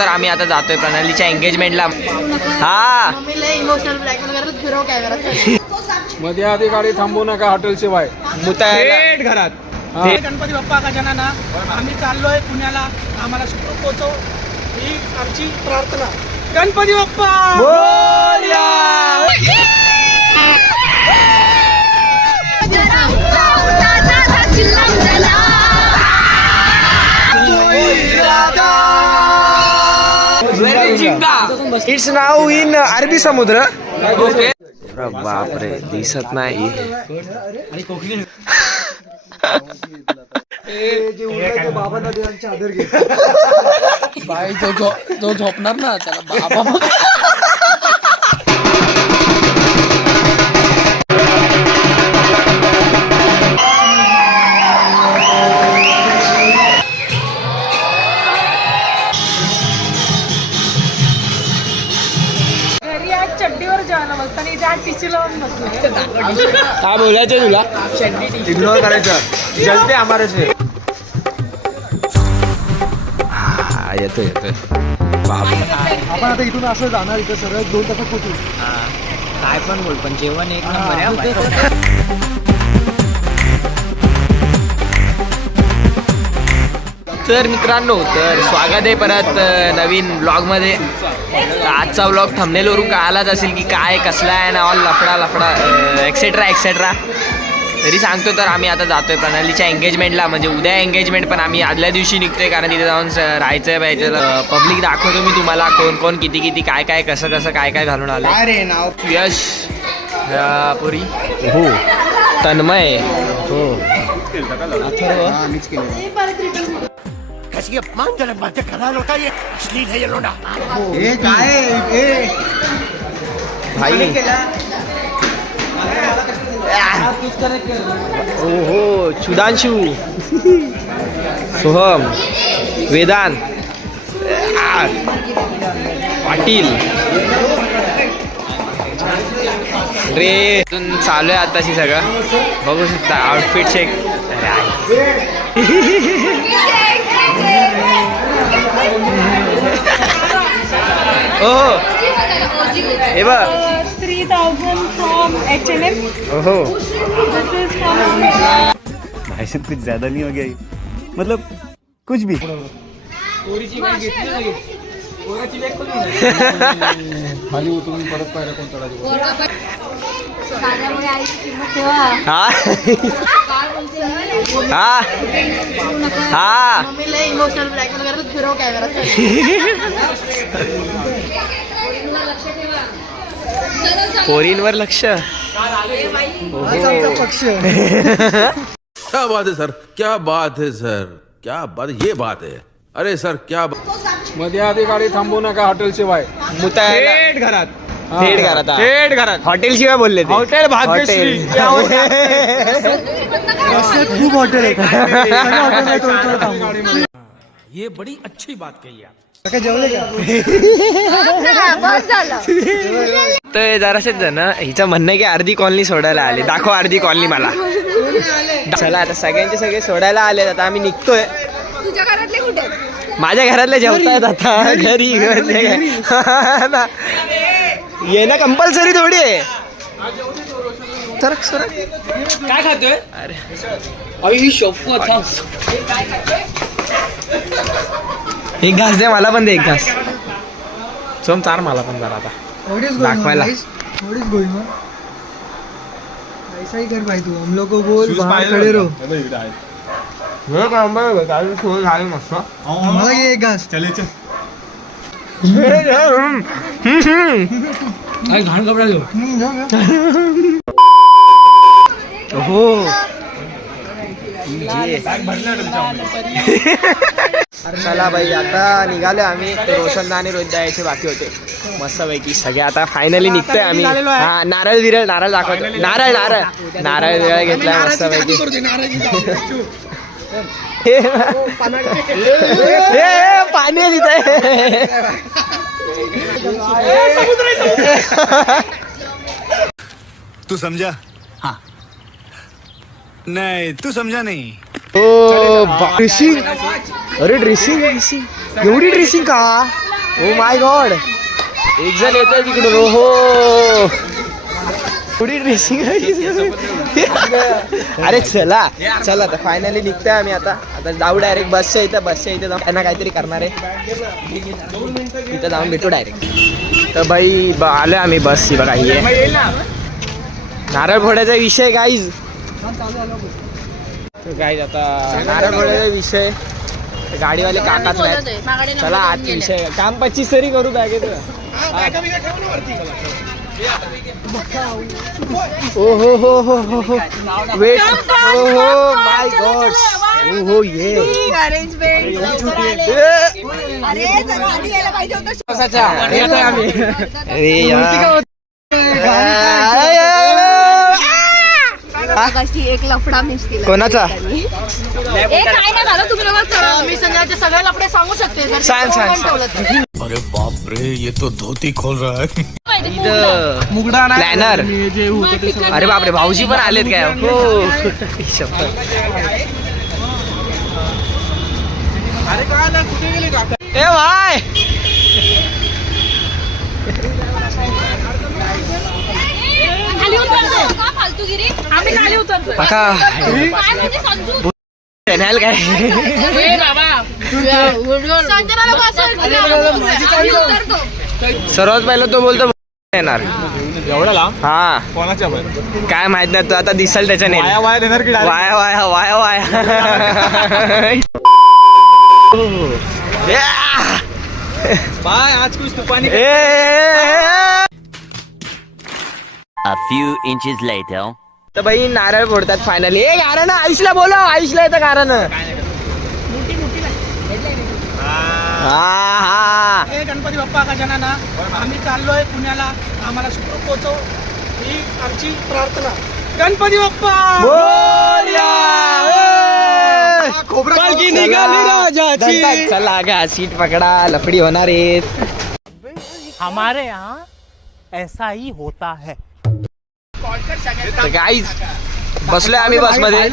तर आम्ही आता जातोय प्रणालीच्या एंगेजमेंटला. हा मध्ये आधी गाडी थांबवू नका हॉटेल शिवाय मुतायला घरात. गणपती बाप्पा का जनाना आम्ही चाललोय पुण्याला, आम्हाला सुखरूप पोहोचव ही आमची प्रार्थना. Ganpati Bappa Morya. It's now in अरबी समुद्र. बापरे दिसत नाही. बाई जो झोपणार ना त्याला बाबा. चड्डीवर जेवण बसतं आणि त्या टिची लावून बसले. काय बोलायचं तुला? इग्नोर करायचं. जलते हमारे से. येतोय येतोय. आपण आता इथून असं जाणार, इथं सरळ 2 तासात पोहोचू. काय पण बोल, पण जेवण एक नंबर आहे. तर मित्रांनो, तर स्वागत आहे परत नवीन ब्लॉगमध्ये. आजचा ब्लॉग थंबनेलवरून कळालाच असेल की काय कसला आहे ना, ऑल लफडा एक्सेट्रा एक्सेट्रा. तरी सांगतो तर आम्ही आता जातोय प्रणालीच्या एंगेजमेंटला. म्हणजे उद्या एंगेजमेंट, पण आम्ही आदल्या दिवशी निघतोय कारण तिथे जाऊन राहायचं पाहिजे. पब्लिक दाखवतो मी तुम्हाला कोण कोण किती किती काय काय कसं कसं काय काय घालून आलं. अरे नाव यश, पुरी, हो, तन्मय, हो, कैसी अपमानजनक बातें कर रहा लड़का, ये अश्लील है ये लोडा. हे काय भाई. ओहो, सुधांशु, सोहम, वेदांत, पाटील रे. चालू आहे आताशी सगळं बघू शकता. Outfit check. ओहो, हे बघ. 3000 from H&M. ओहो, This is from भाई साहब कुछ ज्यादा नहीं हो गया ये? मतलब कुछ भी. खाली उतरून परत पाहिलं कोण चढायचं. हा हा हा. पोरींवर लक्ष. पक्ष. क्या बात है सर, क्या बात है सर, क्या बात है, ये बात है. अरे सर क्या मध्ये आधी गाडी थांबवू नका हॉटेल शिवाय मुतायला घरात. थेट घरात. थेट घरात. हॉटेल शिवाय बोलले ते. हॉटेल भाग्यश्री. खूप हॉटेल आहे. ये बड़ी अच्छी बात कही आप. जेवले का? तर जरासेच जण हिचं म्हणणं आहे की अर्धी कॉलनी सोडायला आले. दाखव अर्धी कॉलनी मला. चला आता सगळ्यांचे सगळे सोडायला आले. आता आम्ही निघतोय. तुझ्या घरातले कुठे? माझ्या घरातले जेवतायत आता घरी. ये ना कंपल्सरी थोडी आहे. तर काय खातोय? अरे आई शपथ. एक घास दे मला पण. दे एक घास. सोम चार मला पण जरा आता दाखवायला. ऐसा ही कर भाई तू. हम लोग को बोल बाहर खड़े रहो. मला ये एक घास. घाण कपडा घेऊ. हो. चला बाई आता निघालो आम्ही. रोशन आणि रोहित यायचे बाकी होते मस्तपैकी सगळे. आता फायनली निघतोय आम्ही. हा नारळ विरळ नारळ दाखवतो. नारळ नारळ नारळ विरळ घेतलाय मस्तपैकी. पाणी तिथे. तू समझा? हाँ. नहीं तू समझा नहीं. ड्रेसिंग. अरे ड्रेसिंग एवढी ड्रेसिंग का? ओ माय गॉड एक जण येतोय तिकडून. ओहो थोडी ड्रेसिंग अरे चला चला आता फायनली निघतोय आम्ही. आता जाऊ डायरेक्ट बसच्या इथं जाऊन त्यांना काहीतरी करणार आहे. तिथं जाऊन भेटू डायरेक्ट. तर बाई आलो आम्ही बसची बघा ही आहे. नारळ फोडायचा विषय गाईज. गाईज आता नारळ फोडायचा विषय गाडीवाले काकाच नाही. चला आत विषय काम 25 तरी करू बॅगेत. ओ हो हो हो हो हो वेट ओ हो माय गॉड ओ हो ये एक लफडा मिस केला. कोणाचा मी सगळे लफडे सांगू शकते. सांग सांग. अरे बाप रे ये तो धोती खोल रहा है. प्लॅनर अरे बापरे भाऊजी पण आलेत काय. हो ए भाई फालतूगिरी आम्ही खाली उतरतो. काय काय सर्वात पहिलं तो बोलतो येणार एवढा लांब हा कोणाच्या काय माहित नाही तो आता दिसल त्याच्याने. वाया देणार की वाया वाया वाया वाया बाय आज कुछ तूफानी. A few inches later. तर बाई नारळ फोडतात फायनली. ए कारण आयुषला बोला आयुषला येतं कारण. हा हे गणपती बाप्पा गजानना आम्ही चाललोय पुण्याला. आम्हाला सुखरूप पोहोचव ही आमची प्रार्थना. गणपती बाप्पा पालखी निघाली राजाची. चला गा सीट पकडा लफडी होणार आहेत. हमारे यहाँ ऐसा ही होता है. गाईज बसलोय आम्ही बस मध्ये. बघ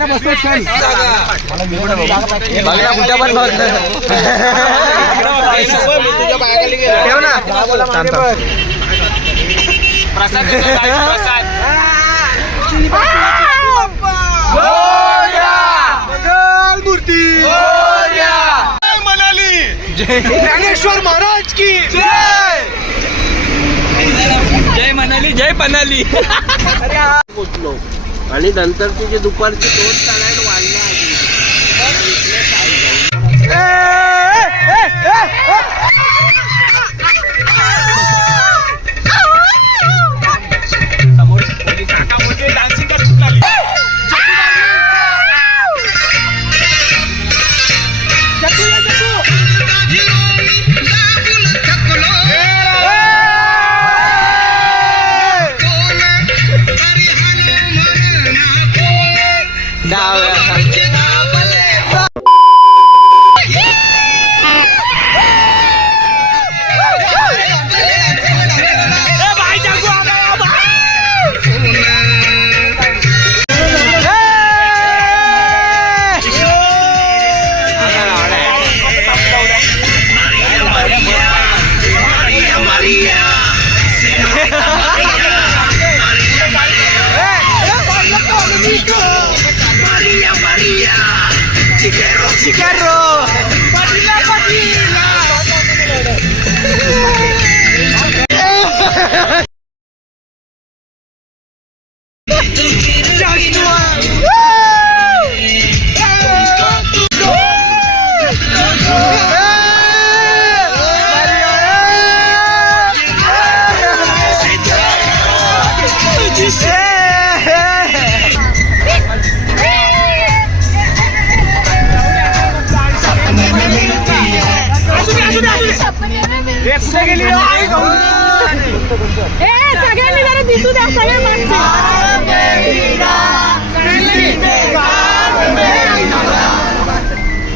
ना कुठं पण बघ ठेव ना. ज्ञानेश्वर महाराज की जय मनाली जय पनाली. आणि नंतर तुझे दुपारचे 2 सॅलड वाढले. सगळ्यांनी जरा दिसू द्या सगळे माणसं.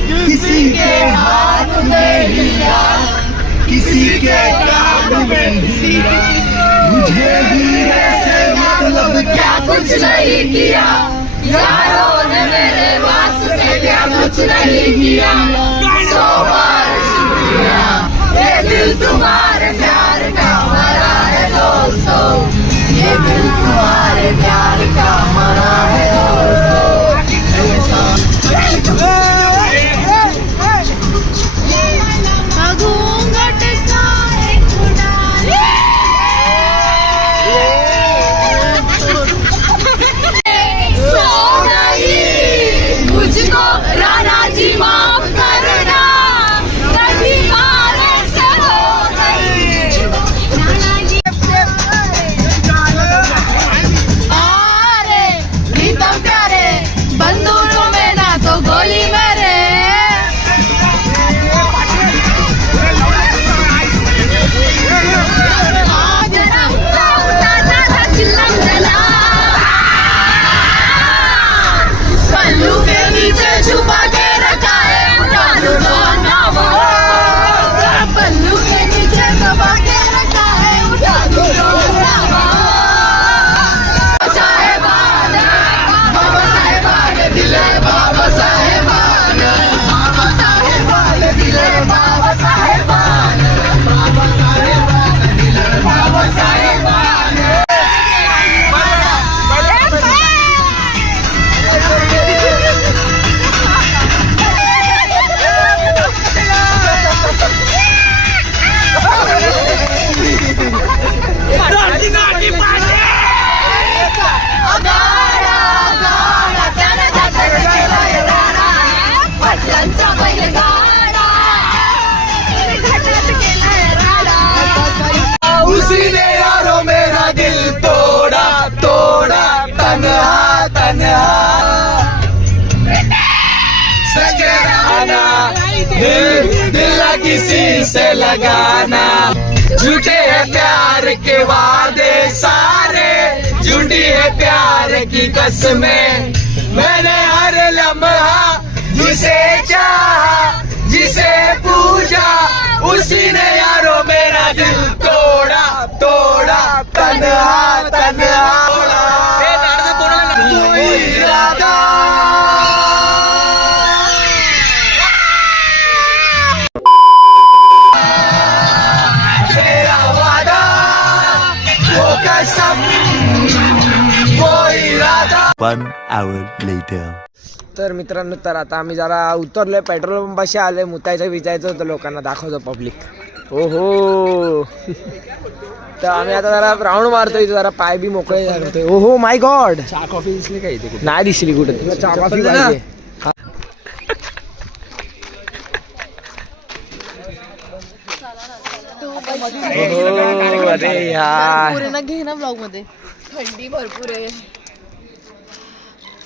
किसी के हाथ में हीरा, किसी के कान में हीरा, मुझे हीरे से मतलब क्या कुछ नहीं किया, यारों ने मेरे वास्ते क्या कुछ नहीं किया, 100 बार शुक्रिया। दिल तुम्हारे प्यार का मरा है दोस्तों, ये दिल तुम्हारे प्यार का मरा है घूंघट का एक उड़ान सो गई मुझको राणा जी माफ करना, कभी मारे से हो गई राणा जी। अरे प्रीतम प्यारे बंदूकों में ना तो गोली मेरे, पल्लू के नीचे छुपा के रखा है उठा लो नामा, पल्लू के नीचे छुपा के रखा है उठा लो नामा। साहेबान बाबा साहेबान दिले बाबा साहेबान, बाबा साहेबान दिले बाबा साहेबान, बाबा साहेबान दिले बाबा साहेबान। उसी ने यारों मेरा दिल तोड़ा तोड़ा, तन्हा तन्हा सच रहना, दिल किसी से लगाना, झूठे है प्यार के वादे सारे, झूठी है प्यार की कसमें, मैंने हर लम्हा जिसे चाहा जिसे पूजा, उसी ने यारों मेरा दिल तोड़ा तोड़ा, तन्हा तन्हा कोई इरादा। तेरा वादा वो कसम वो इरादा। 1 hour later. तर मित्रांनो, तर आता आम्ही जरा उतरलोय, पेट्रोल पंपाशी आलोय, मुतायचं विचारायचं होतं लोकांना, दाखवतो पब्लिक. ओहो तर आम्ही आता जरा राऊंड मारतोय, जरा पाय बी मोकळे करतोय. ओहो माय गॉड, चहा कॉफी दिसली काय इथे? नाही दिसली कुठे. तुला चहा कॉफी पाहिजे? अरे यार, पूर्ण घे ना ब्लॉग मध्ये, थंडी भरपूर आहे,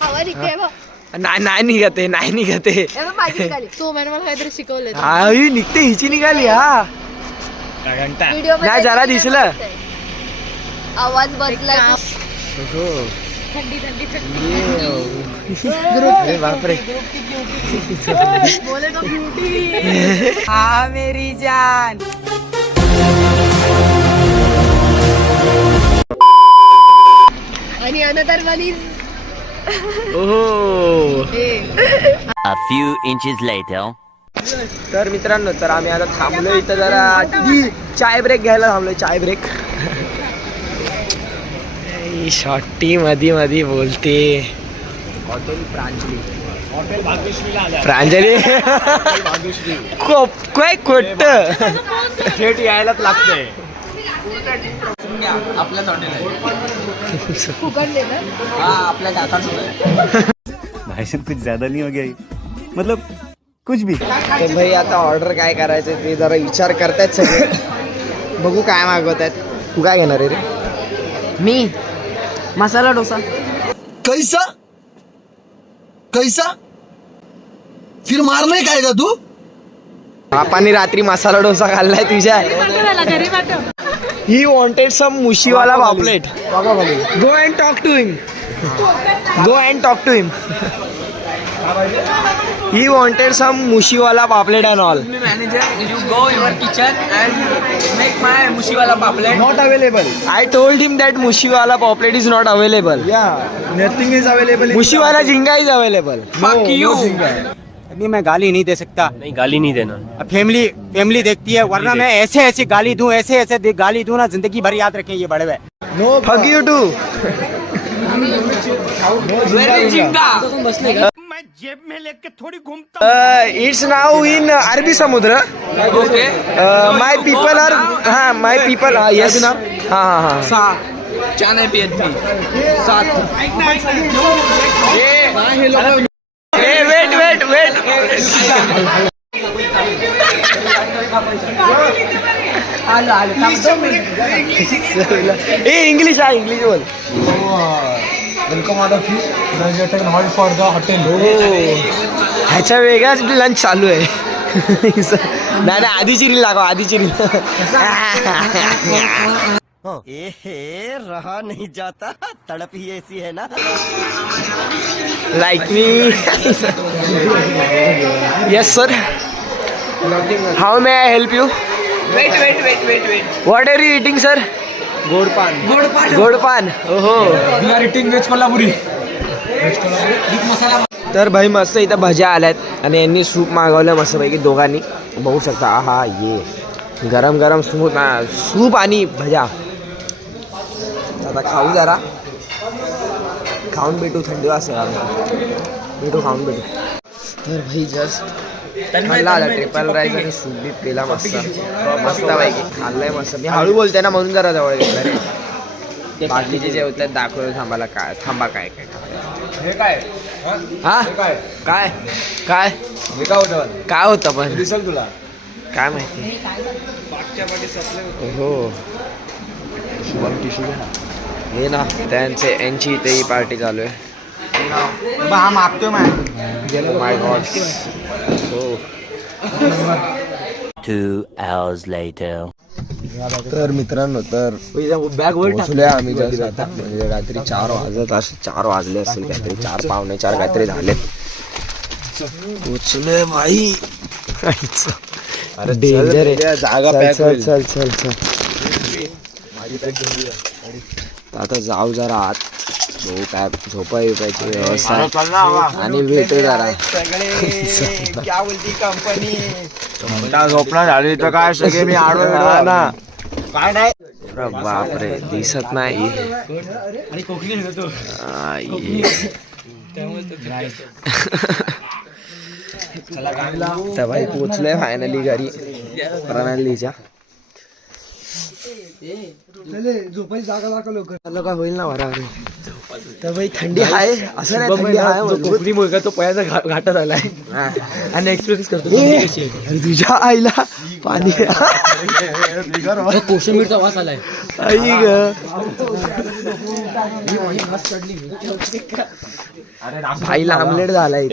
हवा निघते बघ. नाही निघते, नाही निघते. सोम्याने मला काहीतरी शिकवलं, हा ही निघते, हिची निघाली. हा व्हिडिओ नाही जरा दिसलं. आवाज बदला. थंडी थंडी थंडी. अरे बापरे. बोले तो ब्यूटी. हा मेरी जान. आणि अनदरवाली. ओहो. A few inches later. तर मित्रांनो, तर आम्ही आता थांबलो इथं, जरा चाय ब्रेक घ्यायला थांबलोय. चाय ब्रेक. शॉर्टी मधी मधी बोलते. हॉटेल प्रांजली. प्रांजली काय खोट थेट यायलाच लागतंय. आपल्याच हॉटेल फुकट देणार. हा आपल्या दातात. भाई साहब कुछ ज्यादा नहीं हो गया ये? मतलब कुछ भी. ते भाई आता ऑर्डर काय करायचं ते जरा विचार करतायत सगळे. बघू काय मागवत आहेत. तू काय घेणार आहे रे? मी मसाला डोसा. कैसा कैसा फिर मारने काय का तू? बापाने रात्री मसाला डोसा खाल्लाय तुझ्या. ही वॉन्टेड सम मुशीवाला पापलेट. Go and talk to him. Go and talk to him. He wanted some मुशीवाला पापलेट and all. Manager, you go your kitchen and make my मुशीवाला पापलेट. Not available. I told him that Mushiwala poplet is not available. Yeah, nothing is available. Mushiwala Jhinga is available. Fuck you. अभी मैं गाली नहीं दे सकता। नहीं गाली नहीं देना। फैमिली देखती है, वरना मैं ऐसे गाली दूं, ऐसे गाली दूं ना, जिंदगी भर याद रखें ये बड़े हुए। फक यू टू। मैं जेब में लेके थोड़ी घूमता। इट्स नाउ इन अरबी समुद्र। माय पीपल आर, हाँ माय पीपल, यस हाँ चहा नाही पियत मी. 7 वेट इंग्लिश बोल. Welcome all of you graduated hall for the hotel. ह्याच्या वेगळाच लंच चालू आहे. नाही आधीची रील दाखव, आधीची रील. रहा नहीं जाता, तड़प ही ऐसी है ना. Like me. Yes sir, how may I help you? Wait what are you eating sir? गोड पान. ओहो, we are eating veg Kolhapuri. तर भाई मस्त इथं भज्या आल्यात आणि यांनी सूप मागवलं मस्तपैकी दोघांनी. बघू शकता. हा ये गरम सूप आणि भज्या. आता खाऊ जरा, खाऊन भेटू. थंडी वाजता खाऊन भेटू. तर भाई जस्ट खाल्ला आला ट्रिपल राईस आणि सूप बी पेला मस्त पैकी खाल्लंय मस्त. मी हळू बोलते ना म्हणून जरा जवळ घेतलं. बाकीचे जे होतात दाखवलं. थांबा काय हे काय हा काय काय होतं पण दिसल तुला? काय माहिती. हो हे ना यांची इथे ही पार्टी चालू आहे. हा मागतोय माय गॉड. हो 2 hours later. तर मित्रांनो, तर पोहोचलोय आम्ही just आता. म्हणजे रात्री 4 वाजले असतील काहीतरी. 4 पावणे 4 काहीतरी झालेत. पोहोचलोय भाई. अरे डेंजर आहे जागा. चल आता जाऊ जरा आत. भाऊ काय झोपायची व्यवस्था आणि भेटू जरा. क्या बोलती कंपनी. झोपणार झाली तर काय सगळे मी आडवा ना. काय नाही. बापरे दिसत नाही. तर भाई पोचलोय फायनली घरी प्रणालीच्या. झोपायची जागा दाखव लवकर. काय होईल ना बरोबर. तर भाई थंडी आहे असं नाही. थंडी आहे मुलगा तो पयाचा घाटात आलाय आणि एक्सप्रेस करतो. अरे तुझ्या आईला पाणी. कोशिंबीरचा वास आलाय. आई ग भाईला आमलेट झालाय.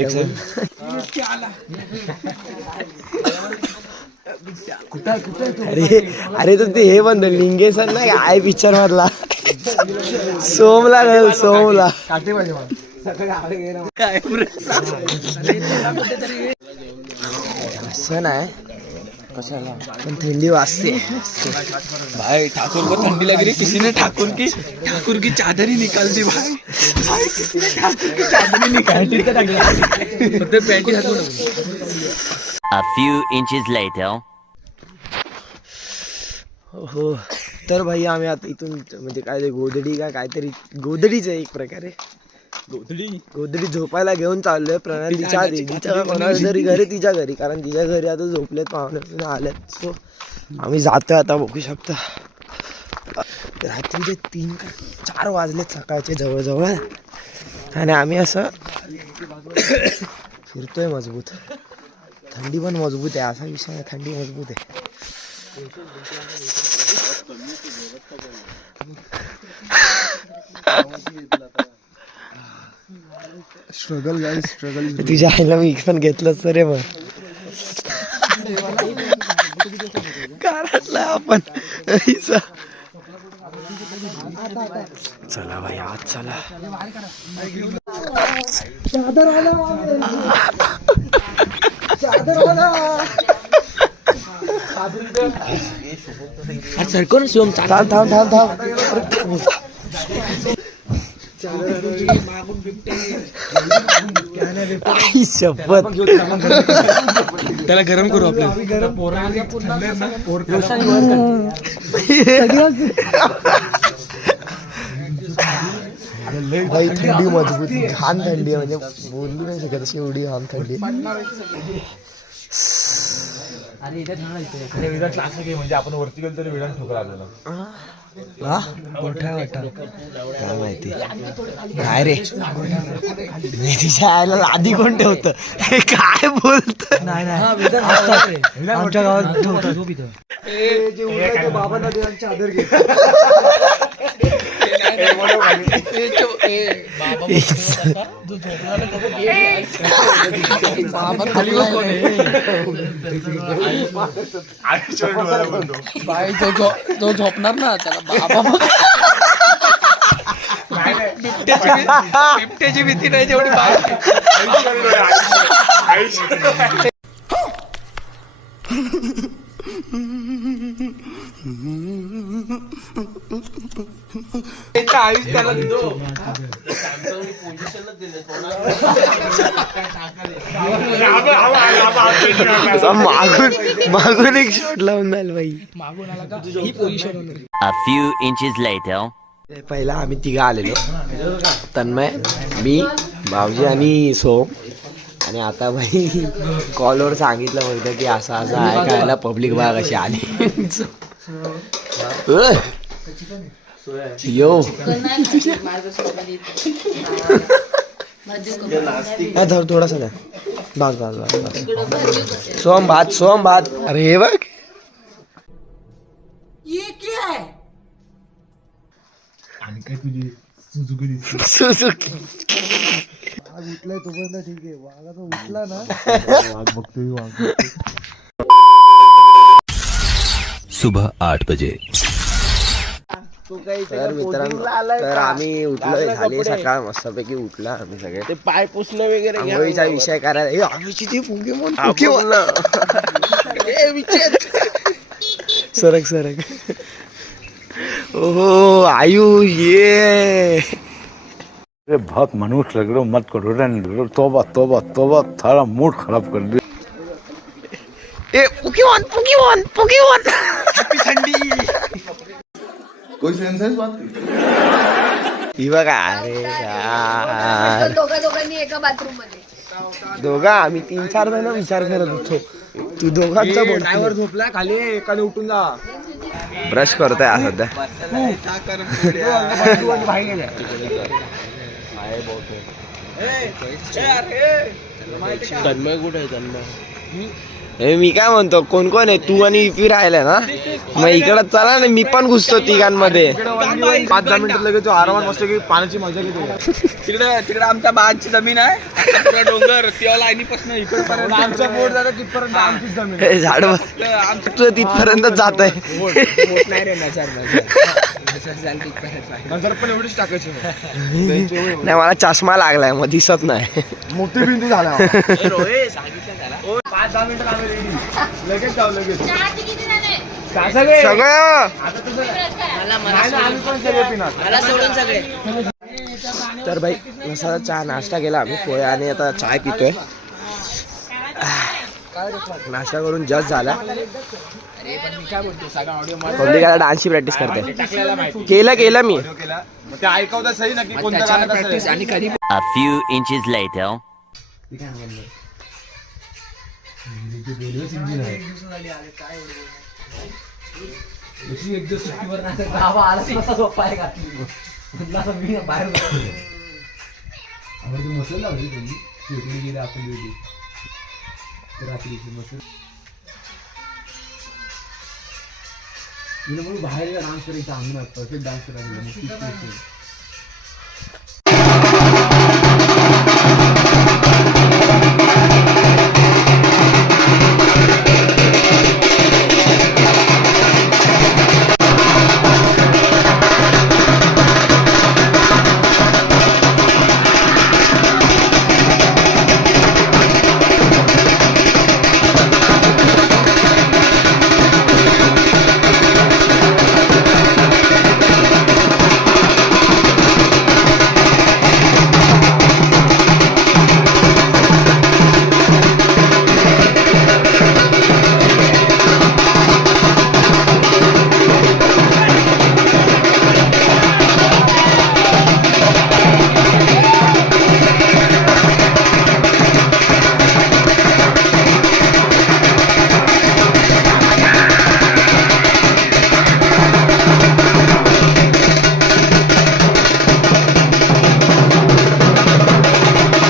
अरे तू ते हे बंद लिंगेसन नाही आय पिक्चर मधला सोमला असं नाही कशाला पण थंडी वाजते भाई ठाकुर को ठंडी लग रही. किसी ने ठाकुर की चादर ही निकाल दी भाई. किसी ने ठाकुर की चादर ही निकाल दी. फक्त पॅन्टी घालून. A few inches later. हो तर भाई आम्ही आता इथून म्हणजे काय ते गोधडी का काहीतरी गोधडीच आहे एक प्रकारे. गोधडी झोपायला घेऊन चाललोय प्रणालीच्या दीदीच्या कोणाच्या तरी घरी, तिच्या घरी. कारण तिच्या घरी आता झोपलेत पाहुणे आलेत. सो आम्ही जातोय आता. बघू शकता रात्रीचे 3 का 4 वाजलेत सकाळचे जवळजवळ. आणि आम्ही असं फिरतोय मजबूत. थंडी पण मजबूत आहे असा विषय आहे. थंडी मजबूत आहे. स्ट्रगल तुझ्या आईला मी पण घेतलं सर रे. मग घरातला आपण चला भाई आज चला. थांब. आई शपथ. त्याला गरम करू आपल्याला. भाई थंडी मजबूत घाण थंडी आहे म्हणजे बोलू नाही शकत अशी एवढी घाण थंडी. म्हणजे आपण वरती गेलो तरी वेळा ठोकर आपल्याला. काय माहिती काय रे तिच्या आईला आधी कोण ठेवतं काय बोलत. आमच्या गावात बाबांना देवांची आदर घे. जो झोपणार ना त्याला बाबा. बिबट्याची भीती नाही जेवढी मागून एक शॉट लावून जाईल बाई. A few inches later. पहिला आम्ही तिघा आलेलो, तन्मय, मी, भाऊजी आणि सोम. आणि आता भाई कॉलवर सांगितलं फक्त की असं असं आहे काय पब्लिक बाग अशी आली. यो धर थोडासा द्या. बस बस बस बस. सोम भात. अरे हे बघ सुझुकी. उठलाय तोपर्यंत ठीक आहे. वाघाचा उठला ना सुबह 8 बजे. तर मित्रांनो, तर आम्ही उठलोय, झाली सकाळ मस्तपैकी उठला आम्ही सगळे. ते पाय पुसणं वगैरे आंघोळीचा विषय करायला. आम्हीची ती पोकेमॉन सरक. ओहो आयु ये अरे बहुत मनुष्य लग रहे हो, मत करो रे. तोबा तोबा तोबा, थारा मूड खराब कर दिया. ए पोकेमॉन. थंडी कोई सेंस है इस बात की? ही बघा. अरे यार दोघांनी एका बाथरूम मध्ये दोघा आम्ही 3-4 जण विचार करत होतो. तू दोघांचा ड्रायव्हर झोपला खाली, एकाने उठून जा. ब्रश करतोय आज सध्या. तन्मय कुठे आहे? तन्मय मी काय म्हणतो, कोण कोण आहे? तू आणि इपी राहिलाय ना, मग इकडं चला ना, मी पण घुसतो तिघांमध्ये. 5-10 मिनिटात लगेच आरामात मस्त की पाण्याची मजा घेतो. तिकडे आमच्या बाजची जमीन आहे, डोंगर त्या लाईनीपासून इकडे आमचं बोट जातं तिथपर्यंत आमचीच जमीन. झाड तुझं तिथपर्यंत जात आहे. नाही रे नजर पण एवढीच टाकायची नाही, मला चष्मा लागलाय मग दिसत नाही. मोठी बिंदू झाला. 5-10 मिनिटात आम्ही रेडी. लगेच जाऊ लगेच चहाची किती झाले? सगळं. तर भाई मसाला चहा नाश्ता केला आम्ही, पोहे आणि आता चाय पितोय. नाश्ता करून जस्ट झाला. पब्लिक आता डान्सची प्रॅक्टिस करते. केलं मी. ते ऐकवता सही ना की कोणतं गाणं कसं आहे. A few inches later. बाहेर डान्स करायचा अंगणात परफेक्ट डान्स करायला.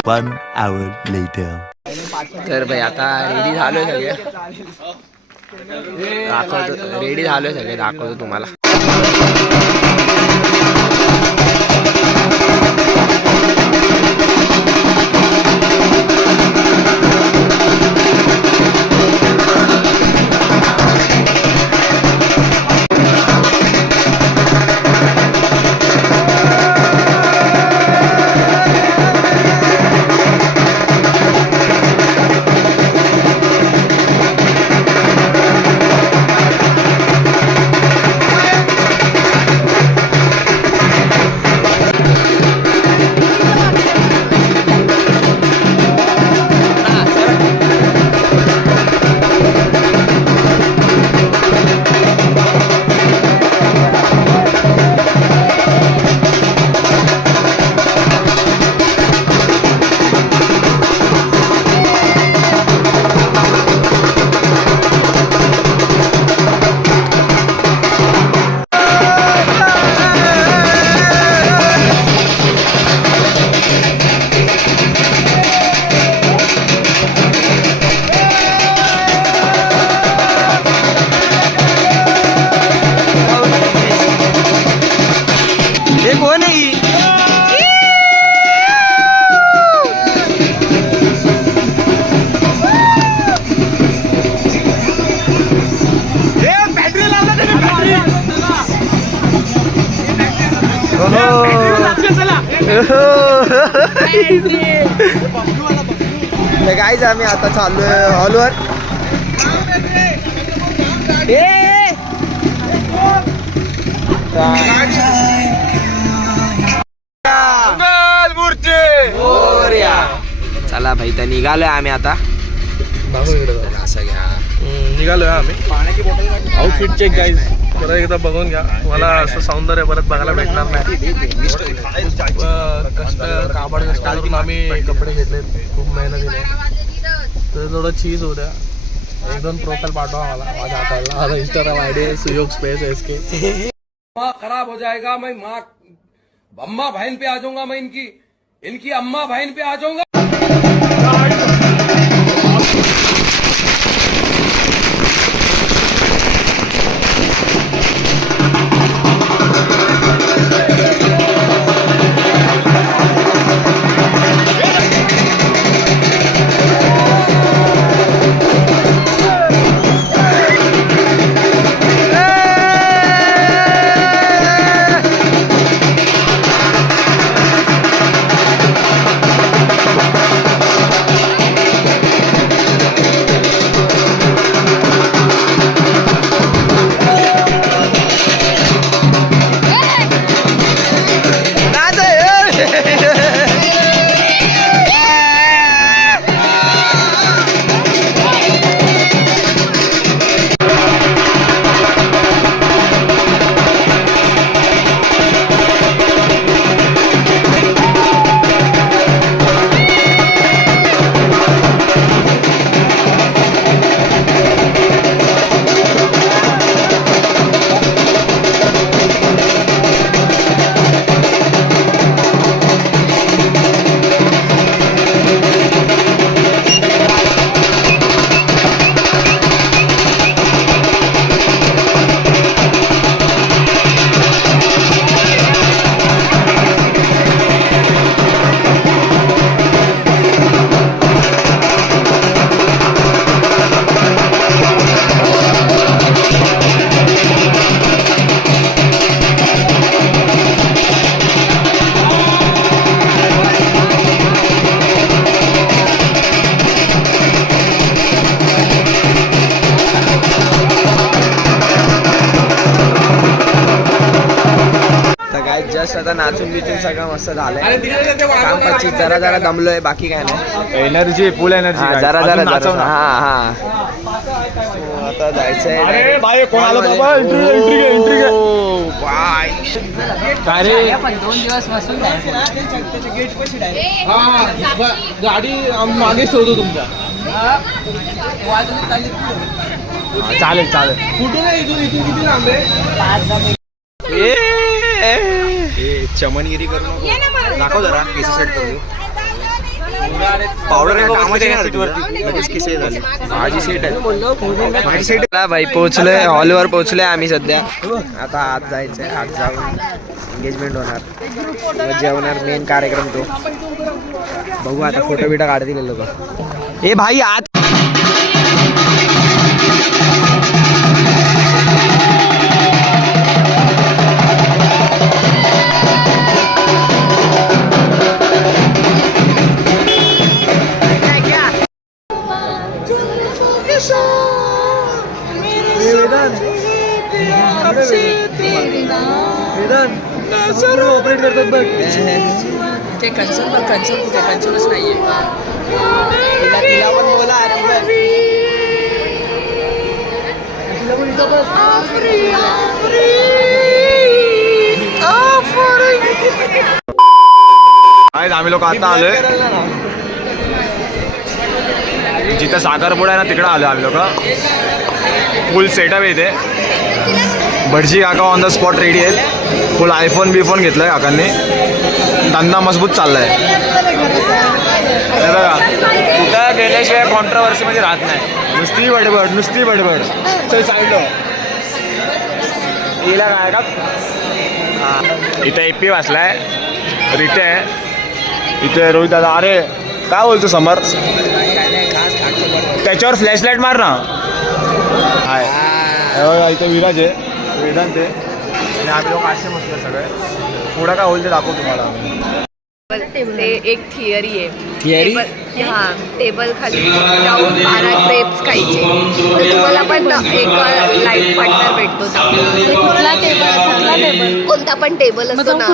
1 hour later. तर भाई आता रेडी झालोय सगळे, दाखवतो. रेडी झालोय सगळे, दाखवतो तुम्हाला. गाईज आम्ही आता चाललोय हॉलवर. चला भाई, तर निघालोय आम्ही आता. असं घ्या, निघालोय आम्ही. आउटफिट चेक गाईज परत एकदा बघून घ्या, मला असं सौंदर्य परत बघायला भेटणार नाही. काबड कष्टावरून आम्ही कपडे घेतले, खूप मेहनतीने. तर थोडं चीज होऊ द्या, 1-2 प्रोफाईल पाठवा मला माझ्या हाताला. माझा इंस्टाग्राम आयडी सुयोग स्पेस SK. खराब हो जाएगा, मैं माँ अम्मा बहन पे आ जाऊंगा, मैं इनकी अम्मा बहन पे आ जाऊंगा. जस्ट आता नाचून बिचून सगळं मस्त झालंय. काम पच्ची जरा जरा दमलोय, बाकी काय नाही. एनर्जी फुल एनर्जी जरा जरा जरा हा. आता जायचंय. काय रे गाडी मागे ठेवतो तुमच्या. चालेल चालेल. कुठून आहे इथून किती लांब आहे? चमनगिरी करू नको, दाखव जरा केस सेट करू. पावडर माझी सीट आहे भाई. पोहोचलोय हॉलवर पोहोचलोय आम्ही सध्या. आता आत जायचंय. आत जाऊन एंगेजमेंट होणार, जेवणार, मेन कार्यक्रम तो. बघू आता फोटो बिटो काढतील लोक. ए भाई आत ऑपरेट करतात बघ. ते कन्सर्न बघ, कन्सर्न कुठे, कन्सर्नच नाहीये. तिला पण बोला. आम्ही लोक आता आलोय जिथं साखरपुडा आहे ना, तिकडं आलो आम्ही लोक. फुल सेटअप येते. भटजी काका ऑन द स्पॉट रेडी आहेत. फुल आयफोन बिफोन घेतलाय काकांनी. धंदा मजबूत चाललाय. बघा कुठं गेल्याशिवाय कॉन्ट्रोवर्सी मध्ये राहत नाही. नुसती बडबड, नुसती बडबड. चल साईडला हिला काय का. इथं एपी वाचलाय, रिते आहे इथे. रोहित दादा, अरे काय बोलतो समर, त्याच्यावर फ्लॅशलाईट मार ना. हाय इथे विराज आहे, वेदांत आहे आणि आम्ही लोक असे मस्त सगळे. पुढं काय होईल ते दाखवू तुम्हाला. ते एक थिअरी आहे. थिअरी? हा, टेबल खाली जाऊन 12 क्रेप्स खायचे तर तुम्हाला पण एक लाईफ पार्टनर भेटतो. कुठला टेबल? कोणता पण टेबल असतो ना.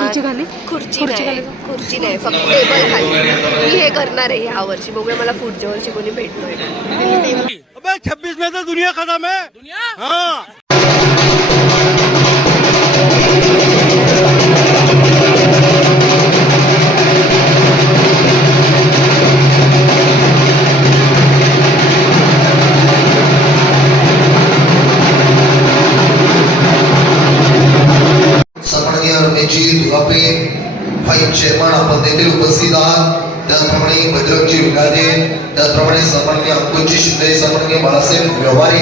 खुर्ची नाही, फक्त टेबल खाली. मी हे करणार आहे ह्या वर्षी. बघूया मला पुढच्या वर्षी कोणी भेटतोय. 26 में तो दुनिया खत्म है. हाँ. दुगापे फाईव्ह चेअरमन आपण देखील उपस्थित आहात. त्याचप्रमाणे बजरंगजी विगादे, त्याचप्रमाणे सन्माननीय अंकुशजी शिंदे, सन्माननीय बाळासाहेब व्यवहारे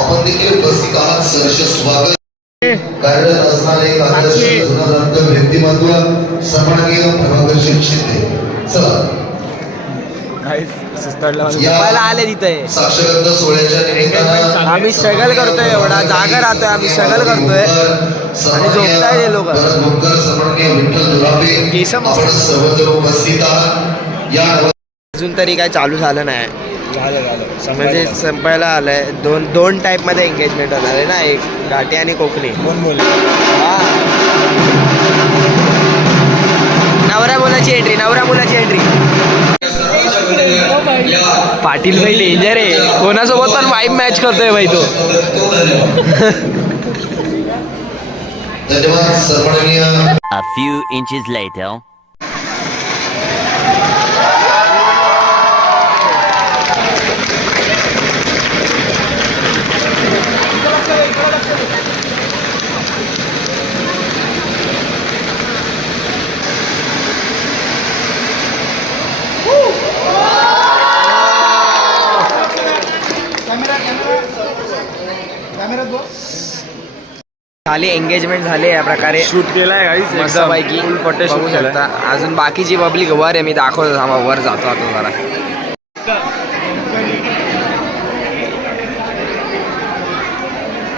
आपण देखील उपस्थित आहात. सहर्ष स्वागत. कार्यरत असणारे आदर्श व्यक्तिमत्व सन्माननीय प्रभाकरजी शिंदे. चला आले तिथे साक्षगंध सोहळ्याच्या निमित्तानं आम्ही स्ट्रगल करतोय. एवढा जागा राहतोय आम्ही, स्ट्रगल करतोय आणि झोपताय हे लोक. सन्माननीय विठ्ठल दुरापे आपण सर्वजण उपस्थित आहात. या अजून तरी काय चालू झालं नाही. म्हणजे संपायला आलंय. दोन टाईप मध्ये एंगेजमेंट होणार आहे ना, एक घाटी आणि कोकणी. नवरा मुलाची एंट्री, नवरा मुलाची एंट्री. पाटील भाई डेंजर आहे. कोणासोबत पण वाईब मॅच करतोय भाई तो. धन्यवाद सन्माननीय. A few inches later. झाली एंगेजमेंट झाले. या प्रकारे शूट केलाय गाईस, मस्तपैकी फुल पट्टे बघू शकता. अजून बाकीची पब्लिक वर आहे. मी दाखवतो, थांबा वर जातो आता जरा.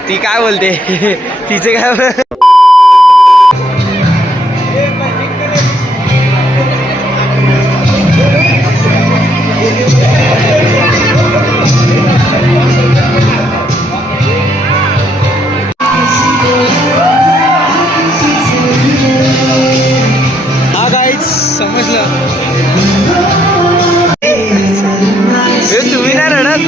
ती काय बोलते तिचे काय. समजलं. तुम्ही नाही रडत.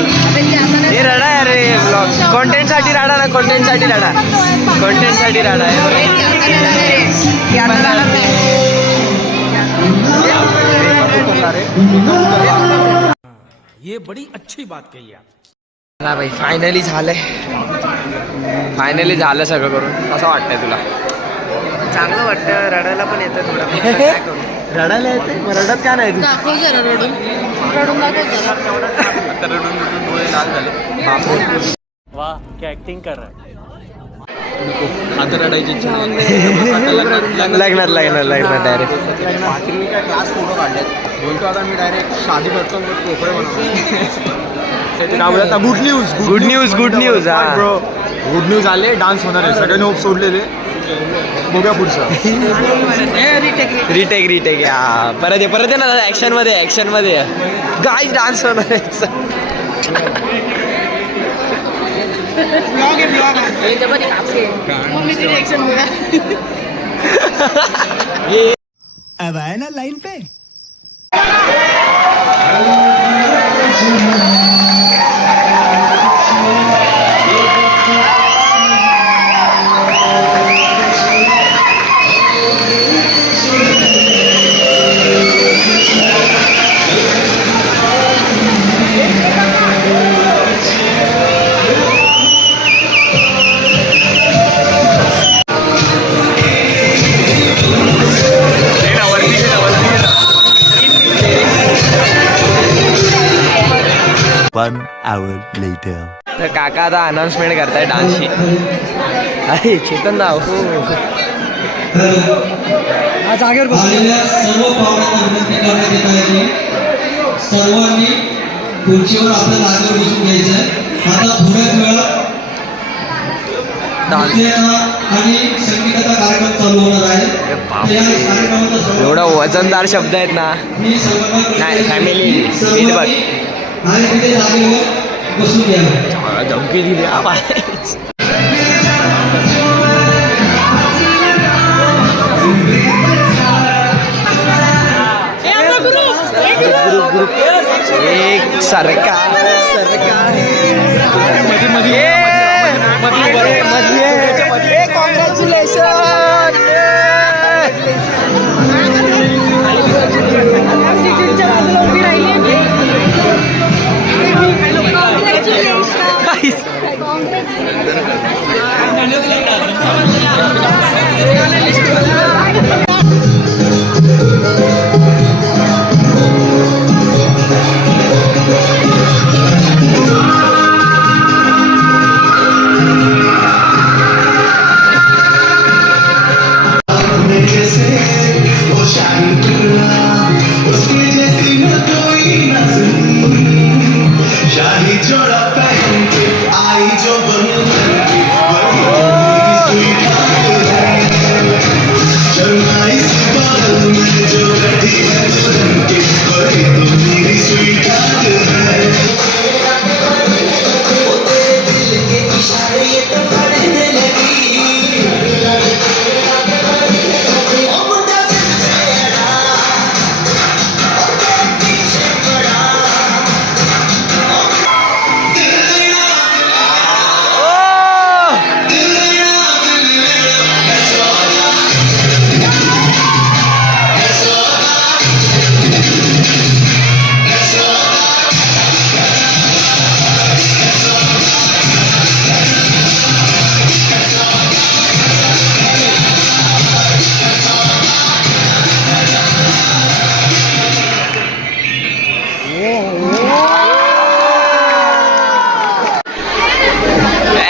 हे रडा अरे ब्लॉग कॉन्टेंट साठी रडा ना, कॉन्टेंट साठी रडा, कॉन्टेंट साठी रडा. ये बड़ी अच्छी बात कही आप. हा भाई फायनली झालंय. फायनली झालं सगळं करून. कसं वाटतंय तुला? चांगलं वाटतं. रडायला पण येतं थोडं. काय करू. रडायला येते मग रडत का नाही तू दाखव जरा रडून रडून दाखव जरा आता रडून रडून डोळे लाल झाले. वाह क्या एक्टिंग कर रहा है. आता रडायची इच्छा नाही. लग्नात डायरेक्ट पाटील काय क्लास फोटो काढलेत. बोलतो आता मी डायरेक्ट शादी करतो मग पोपळे बनवतो. गुड न्यूज हा ब्रो गुड न्यूज आले. डान्स होणार आहे. सगळ्यांनी होप सोडलेले. बघूया पुढचं. रिटेक या परत ये ना ऍक्शन मध्ये गाईज डान्स होणार आहे. मम्मीची रिएक्शन बघा. अब आए ना लाइन पे. तर काका आता अनाउन्समेंट करताय डान्सची. अरे चेतन नाव आलेल्या सर्व पाहुण्यांना विनंती करण्यात येत आहे की सर्वांनी खुर्चीवर आपल्या जागेवर बसून घ्यायचं आहे. आता थोड्याच वेळात नृत्याचा आणि संगीताचा कार्यक्रम चालू होणार आहे. तर या कार्यक्रमाचा एवढा वजनदार शब्द आहेत ना. मी सर्वांना नाही, family. सर्वांनी आणि तिथे जागेवर बसून घ्यावं. धमकी दिली एक सरकार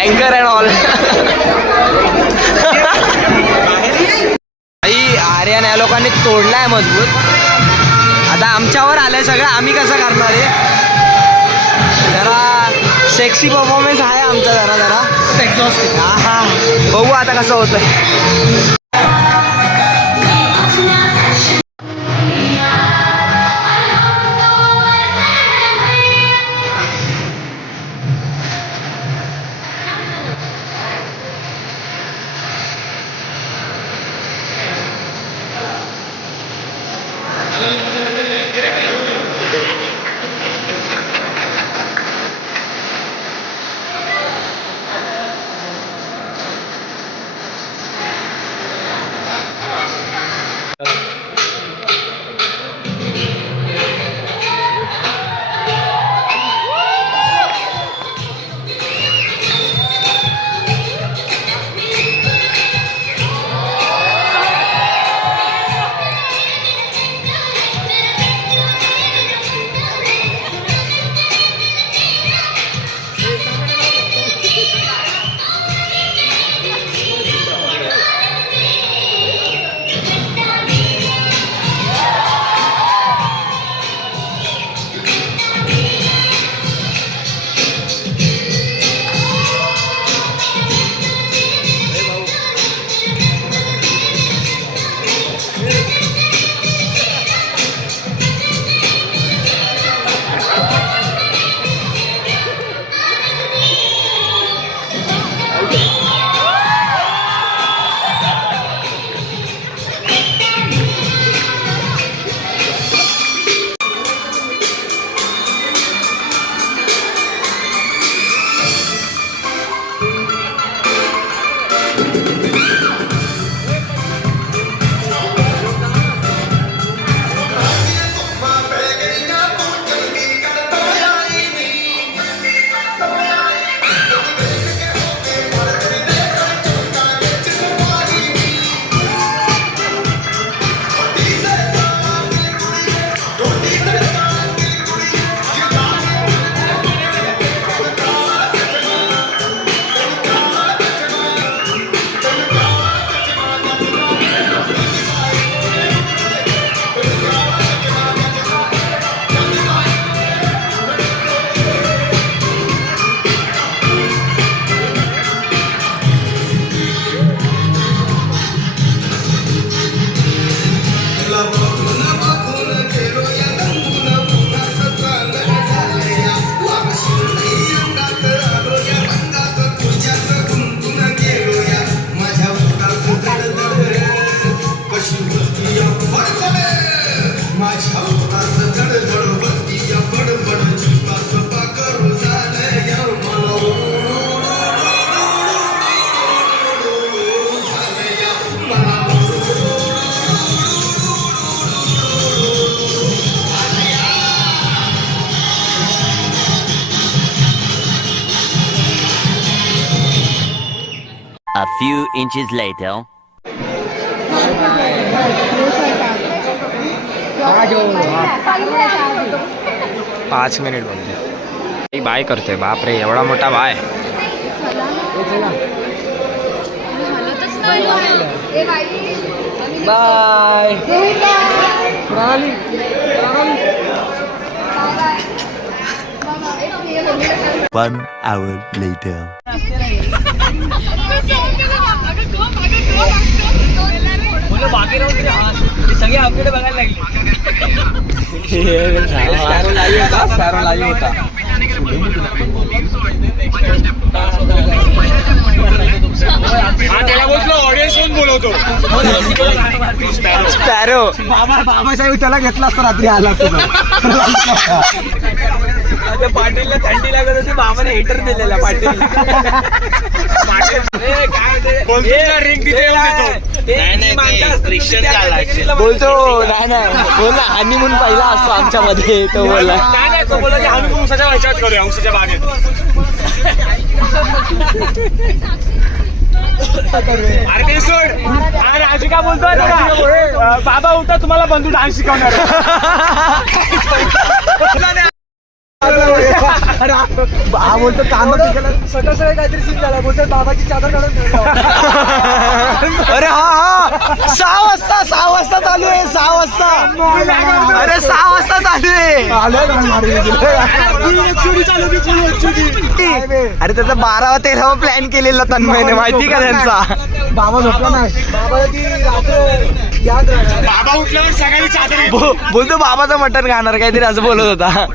अँकर अँड ऑल. आर्यन या लोकांनी तोडलाय मजबूत. आता आमच्यावर आलंय सगळं. आम्ही कसं करणार आहे. जरा सेक्सी परफॉर्मन्स आहे आमचा. जरा हा बघू आता कसं होतंय. few inches later. पाच मिनिट बोलते बाय करतोय. बापरे एवढा मोठा बाय. बाय. 1 hour later. सगळे आपल्याकडे बघायला लागले. स्पॅरो बाबासाहेब त्याला घेतला असता रात्री आला असता. पाटीलला थंडी लागत होती. बाबाने हिटर दिलेला पाटील. बोलतो नाही नाही बोल ना हनीमून पहिला असतो आमच्यामध्ये. तो बोलला अरे ते सोड. राजू का बोलतोय बाबा उठा तुम्हाला बंधू डान्स शिकवणार. हा बोलतो काम स्वतः काहीतरी सीन झाला. बोलतो बाबाची चादर काढून. अरे हा 6 वाजता चालू आहे. 6 वाजता. अरे 6 वाजता चालू आहे. अरे त्याचा 12वा 13वा प्लॅन केलेला तन्मयने. माहिती का त्यांचा. बाबा झोपला नाही. बाबा उठल्यावर सगळ्यांनी चादर बोलतो बाबाचं मटण खाणार काहीतरी असं बोलत होता.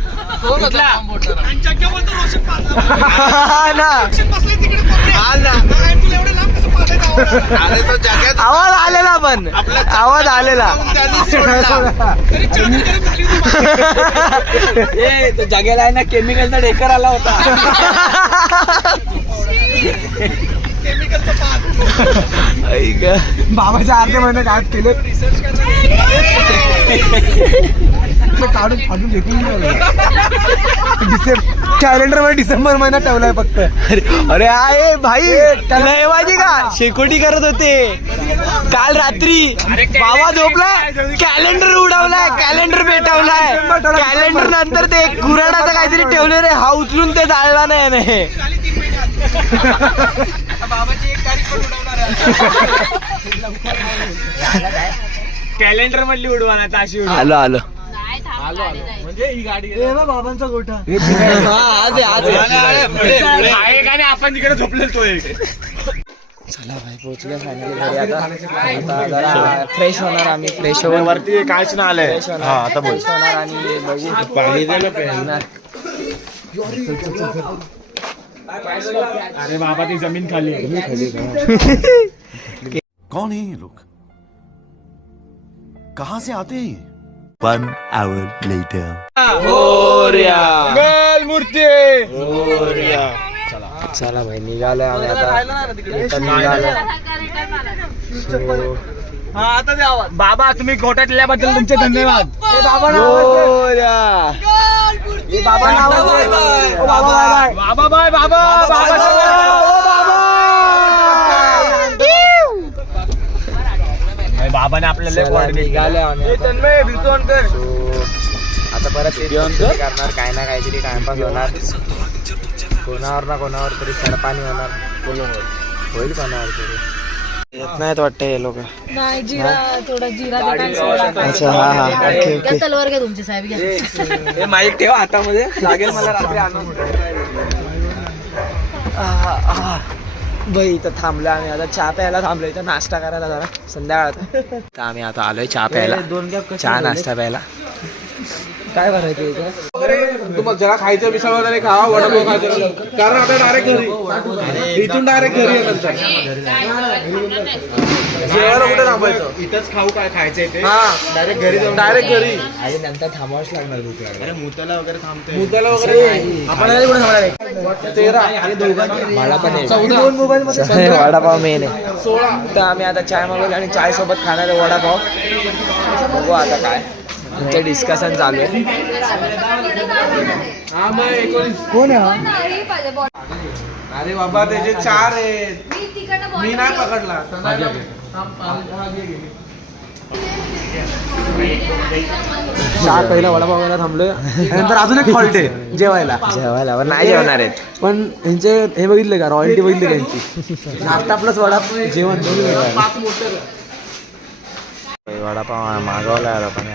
आवाज आलेला पण आवाज आलेला. जागेला आहे ना केमिकलचा ढेकर आला होता. बाबाच्या अर्धे महिने काय केले काढून फाडून घेतली. कॅलेंडर मध्ये डिसेंबर महिना ठेवलाय फक्त. अरे आहे भाई लय माहिती का शेकोटी करत होते काल रात्री. बाबा झोपलाय कॅलेंडर उडवलाय. कॅलेंडर पेटवलाय. कॅलेंडर नंतर ते कुऱ्हाडाचं काहीतरी ठेवले रे. हा उचलून ते जाळला नाही. कॅलेंडर मधली उडवा नाही अशी आलो म्हणजे ही गाडी बाबांचा गोठा. आज आणि आपण तिकडे झोपलेलो तो एक. चला भाई पोहोचलो फायनली घरी. आता जरा फ्रेश होणार आम्ही. फ्रेश होऊन वरती काहीच ना आलंय. आता फ्रेश होणार आणि बघू पाणी द्यायला. अरे बाबा ती जमीन खाली कौन है ये लोग? कहाँ से आते हैं? 1 hour later. चला भाई निघालोय आम्ही आता. बाबा तुम्ही गोठ्यातल्याबद्दल तुमचे धन्यवाद. बाबा बाय बाबा. बाबाने आपल्याला निघालोय आम्ही आता परत करणार. काय ना काहीतरी टाइमपास होणार. कोणावर ना कोणावर तरी पाणी होणार. होईल कोणावर तरी. येत नाहीत वाटतं हे लोक. नाही जिरा थोडा जिरा अच्छा हा हा तलवार घ्या तुमची साहेब घ्या. माईक ठेवा हातामध्ये. लागेल मला रात्री आणून. भाई इथं थांबलो आम्ही आता. चहा प्यायला थांबलो इथं. नाश्ता करायला जरा संध्याकाळचा. तर आम्ही आता आलोय चहा प्यायला. चहा नाश्ता प्यायला. काय भरायचं इथं. तुम्हाला जरा खायचं मिसळ वगैरे खावा. वडापाव खायचं कारण आता डायरेक्ट घरी. इथून डायरेक्ट घरी येतात. जेवायला कुठे थांबायचं. इथंच खाऊ काय खायचंय ते. हा डायरेक्ट घरी जाऊन डायरेक्ट घरी. आणि नंतर थांबावंच लागणार भूक लागली. अरे मुताला वगैरे थांबतोय. मुद्द्याला वगैरे आपण कुठे थांबणार. 13 आणि दोघांची मला पण आहे. 14 मोबाईल मध्ये वडापाव मेन आहे. 16. तर आम्ही आता चाय मागवली आणि चाय सोबत खाणार आहे वडापाव. बघू आता काय तुमचं डिस्कशन चालू आहे. कोण आहे हा? अरे बाबा त्याचे 4 आहेत. मी नाही पकडला. पहिला वडापावाला थांबलोय नंतर अजून एक फॉल्ट आहे जेवायला पण नाही जेवणार आहेत. पण यांचे हे बघितले का रॉयल्टी बघितली त्यांची नाश्ता प्लस वडा जेवण दोन्ही वेगळं. वडापाव मागवला लोकांनी.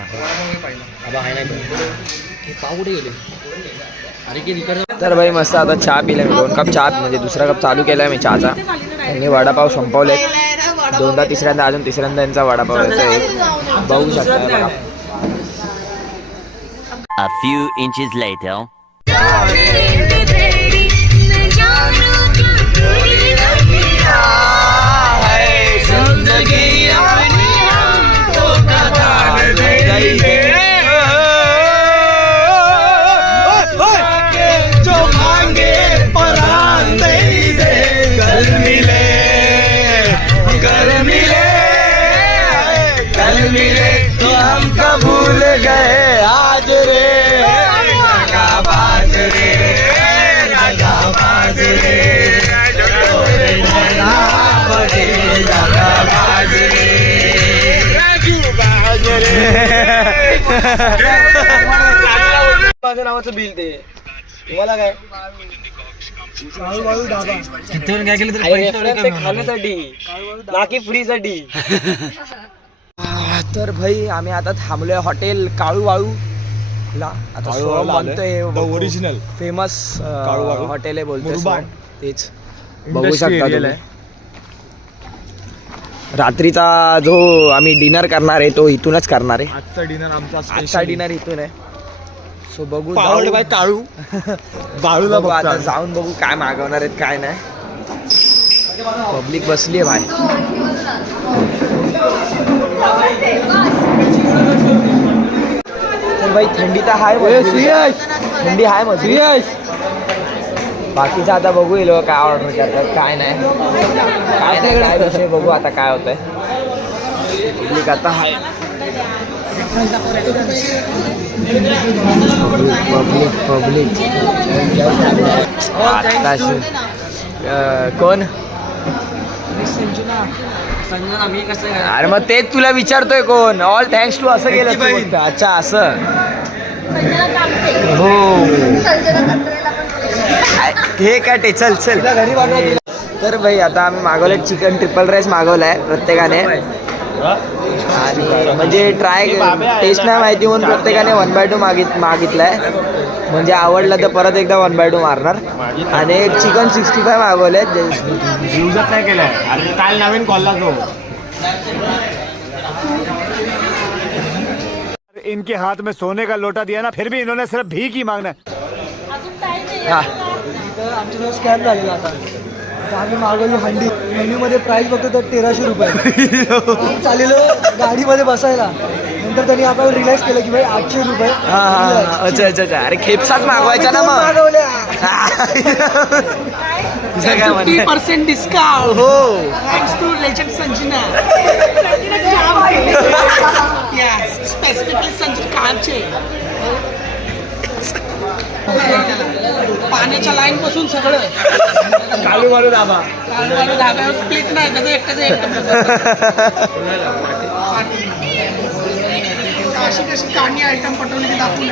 तर भाई मस्त आता चहा पिला मी 2 कप चहा म्हणजे दुसरा कप चालू केलाय मी चहाचा. त्यांनी वडापाव संपवले 2दा तिसऱ्यांदा अजून तिसऱ्यांदा यांचा वडापाव आहे. बघू शकता बघा. A few inches later. भूल गए आज रे बाज रे बाज रे माझं नावाचं बिल ते तुम्हाला काय खाण्यासाठी नाकी फ्री साठी. तर भाई आम्ही आता थांबलोय हॉटेल काळू वाळू ला. आता सोहम म्हणतोय ओरिजिनल फेमस हॉटेल आहे बोलतोय तेच बघू शकता तुम्ही. रात्रीचा जो आम्ही डिनर करणार आहे तो इथूनच करणार आहे. आजचा डिनर इथून आहे. सो बघू बाय काळू बाळूला बघू आता जाऊन बघू काय मागवणार आहेत काय नाही. पब्लिक बसली आहे भाई. तर भाई थंडी तर आहे थंडी आहे मग बाकीचं आता बघू येलो काय ऑर्डर करतात काय नाही काय विषय बघू आता काय होतंय. पब्लिक आता आहे पब्लिक कोण अरे मग तेच तुला विचारतोय कोण. ऑल थँक्स टू असं गेलं तू. अच्छा असं हो हे काय ते चल. तर भाई आता आम्ही मागवलं चिकन ट्रिपल राईस मागवलाय प्रत्येकाने. आणि म्हणजे ट्राय टेस्ट नाही माहिती म्हणून प्रत्येकाने 1/2 मागितलाय. म्हणजे आवडलं तर परत एकदा 1/2 मारणार. आणि चिकन 65 मागवले युजच नाही केलंय. अरे काल नवीन कॉलला तो इनके हाथ में सोने का लोटा दिया ना फिर भी इन्होंने सिर्फ भीख ही मांगना. आमच्या स्कॅम झालेला आता. आम्ही मागवली हंडीमध्ये प्राइस बघतो तर 1300 रुपये चालेलं गाडीमध्ये बसायला. नंतर त्यांनी आपल्याला रिलॅक्स केलं की भाई 800 रुपये. अच्छा अरे खेपसाच मागवायचा ना मग. मागवल्या 50% डिस्काउंट हो thanks to legend Sanjana. Specifically Sanjana कामचे पाण्याच्या लाईन पासून सगळं कालू मारू दाबा धाब्यावर स्प्लिट नाही त्याचं एकटं अशी कशी काढणी आयटम पटवली की दाखवून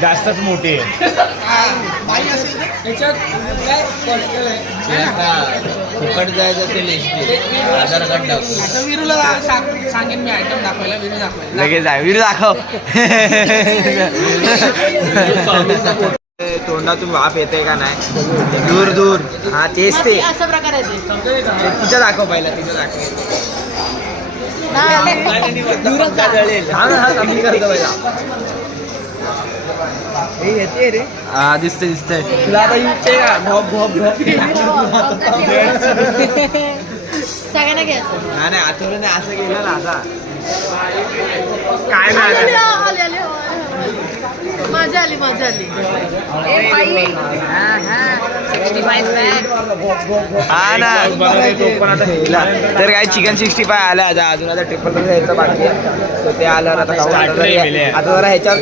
जास्तच मोठी आहे. बाई असेल त्याच्यात काय पर्सनल फुकट जायचं असेल आधार कार्ड दाखव. आता विरूला सांगेन मी आयटम दाखवायला. विरू दाखवायला लगेच आहे वीर दाखव. तोंडातून वाफ येते का नाही दूर हा तेच ते असा प्रकार आहे ते. तिचं दाखव पहिला तिचं दाखव. येते रे हा दिसतंय तुला आता युजचे का भॉप सगळ्यांना घ्यायचं नाही आठवलं नाही असं गेलं ना आता काय नाही मजा आली हा ना. तर काय चिकन 65 आलं अजून आता ट्रिपल ह्याचं बाकी आहे. तर ते आल्यावर आता जरा ह्याच्यावर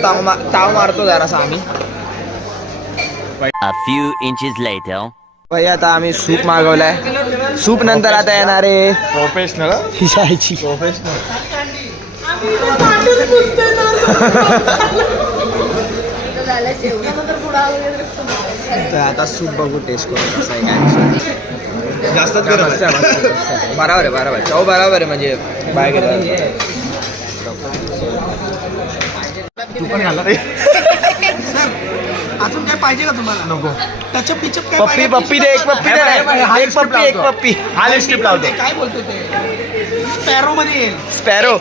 ताव मारतो जरासा आम्ही. A few inches later. भाई आता आम्ही सूप मागवलाय. सूप नंतर आता येणार आहे प्रोफेशनल खिशायची. तर आता सूप बघू, टेस्ट करू कसं आहे काय. जास्तच बरोबर आहे, बरोबर चव बरोबर आहे, म्हणजे बाय गेलं तू पण घाला रे. अजून काय पाहिजे का तुम्हाला? नको. टचअप पिचअप काय पप्पी पप्पी दे, एक पप्पी दे, एक पप्पी, एक पप्पी. हा लिस्टिप लावतो. काय बोलतो ते? स्पॅरो मध्ये येईल. स्पॅरो.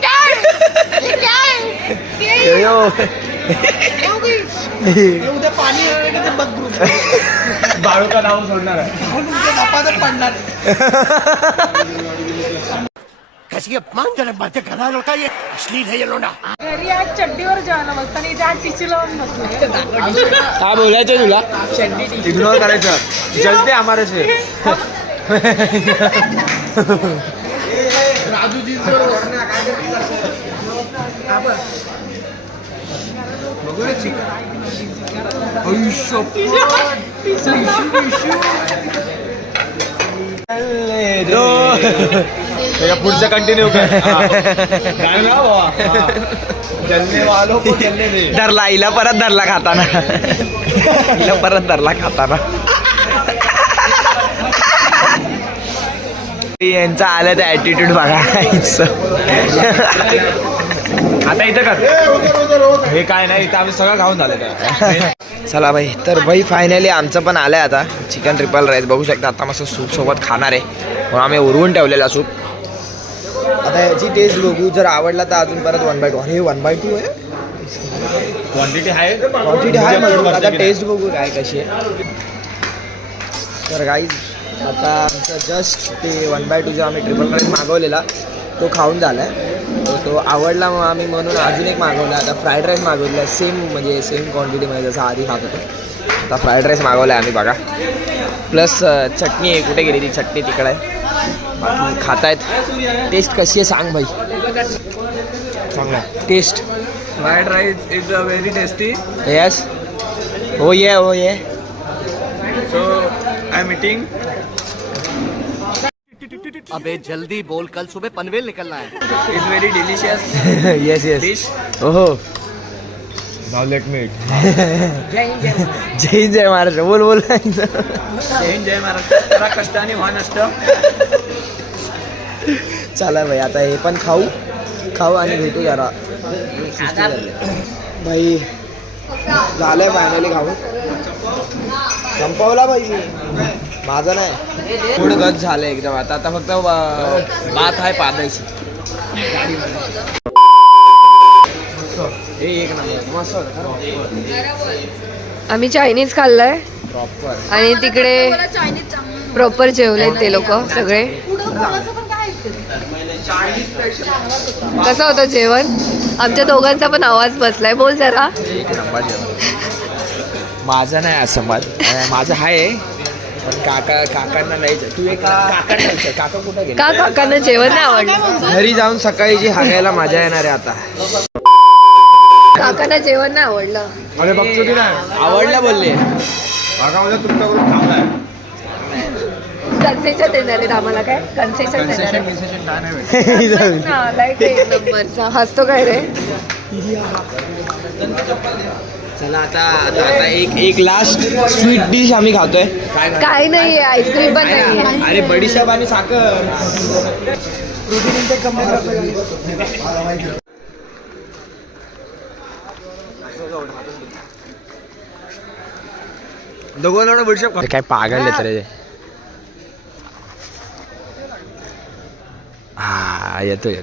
हे उद्या पाणी येणार की ते बघ ग्रुप. बाळूका नाव सोडणार आहे. तुमच्या बापाचं पडणार. घरी आज चड्डीवर जेवण बसतं आणि इथे आज टिची लावून बसले. काय बोलायचं तुला? इग्नोर करायचं. जलते हमारे से. पुढचं कंटिन्यू कर. गाणं लाव बाबा. जलने वालों को जलने दे. धरला हिला, परत धरला खाताना. हिला परत धरला खाताना. यांचा आलं तर ॲटिट्यूड बघा. आता इथं कर. हे काय नाही, इथं आम्ही सगळं खाऊन झालं. चला भाई, तर भाई फायनली आमचं पण आलंय आता चिकन ट्रिपल राईस. बघू शकता आता मस्त सूप सोबत खाणार आहे, म्हणून आम्ही उरवून ठेवलेला सूप. आता याची टेस्ट बघू, जर आवडला तर अजून परत 1/2. हे 1/2 आहे, क्वांटिटी आहे. क्वांटिटी आहे म्हणून. आता टेस्ट बघू काय कशी आहे. तर गाईज आता आमचं जस्ट ते 1/2 जो आम्ही ट्रिपल राईस मागवलेला तो खाऊन झाला आहे. तो आवडला मग आम्ही म्हणून अजून एक मागवला. आता फ्राईड राईस मागवला, म्हणजे सेम क्वांटिटीमध्ये जसं आधी खात होतो. आता फ्राईड राईस मागवला आहे आम्ही बघा. प्लस चटणी आहे, कुठे गेली ती चटणी तिकडे आहे. बाकी खातायत. टेस्ट कशी आहे सांग भाई. चांगला taste fried rice is a very tasty. Yes, हो ये हो ये. So I am eating. अबे जल्दी बोल, कल सुबह पनवेल निकलना है. Is very delicious yes yes. Dish. हो. Now let me eat. जय हिंद जय महाराष्ट्र. बोल बोल. जय महाराष्ट्र. जरा कष्टाने व्हा नष्ट. चला भाई, आता हे पण खाऊ आणि भेटू जरा. भाई झालंय फायनली खाऊ. संपवला भाई मी. माझं नाही, थोडं गच झालं एकदम. आता फक्त बात आहे पादायची. एक नंबर मस्त होतं. आम्ही चायनीज खाल्लंय प्रॉपर. आणि तिकडे प्रॉपर जेवलेत ते लोक सगळे. कसं होतं जेवण? आमच्या दोघांचा पण आवाज बसलाय. बोल जरा. एक नंबर जेवण. माझं नाही असं माझं आहे, पण काकांना नाही. तू एक काकांना काका कुठं गेले? का काकांना जेवण नाही आवडलं? घरी जाऊन सकाळी जी हागायला मजा येणार आहे आता. काकांना जेवण नाही आवडलं. अरे बघतो की नाही, आवडलं बोलले. भागामध्ये तुमच्याकडून चांगला आहे. कन्सेशन देणार आहेत आम्हाला. काय कन्सेशन देणार आहे? हसतो काय रे? चला आता एक लास्ट स्वीट डिश आम्ही खातोय. काय नाही, आईस्क्रीम पण नाही. अरे बडीशेप आणि साखर. दोघं बडीशेप काय पागल रे. हा येतोय.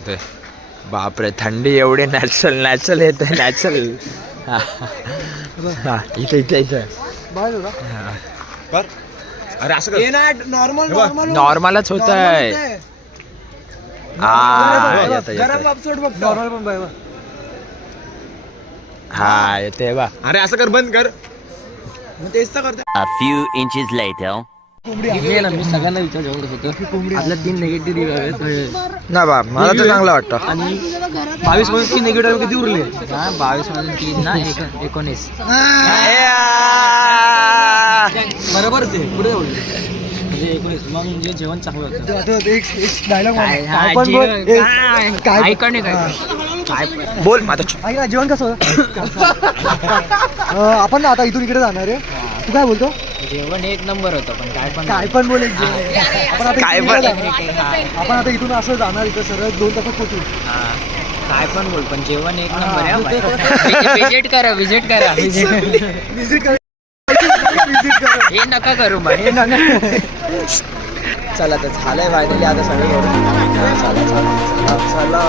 बापरे, थंडी एवढी नॅचरल येतोय. नॅचरल. हा इथं अरे असं कर. नॉर्मलच होत आहे. हा येते बा. अरे असं कर, बंद कर. A few inches later. मी सगळ्यांना विचार होतो. आपल्या 3 निगेटिव्ह दिले ना बा. मला तर चांगलं वाटतं. आणि 22 मध्ये 3 निगेटिव्ह किती उरले? 22 मधून 3 ना 19. बरोबर ते पुढे म्हणजे जेवण चांगलं होतं. डायलॉग काय बोल माझा जेवण कसं होतं? आपण ना आता इथून इकडे जाणार आहे. तू काय बोलतो? जेवण एक नंबर होतं पण काय पण बोल आपण आता इथून असं जाणार इथं सरळ 2 तासात पोहोचू. काय पण बोल पण जेवण एक नंबर आहे. विजिट करा हे नका करू मग हे नका. चला तर झालंय फायनली आता सगळं करू. चला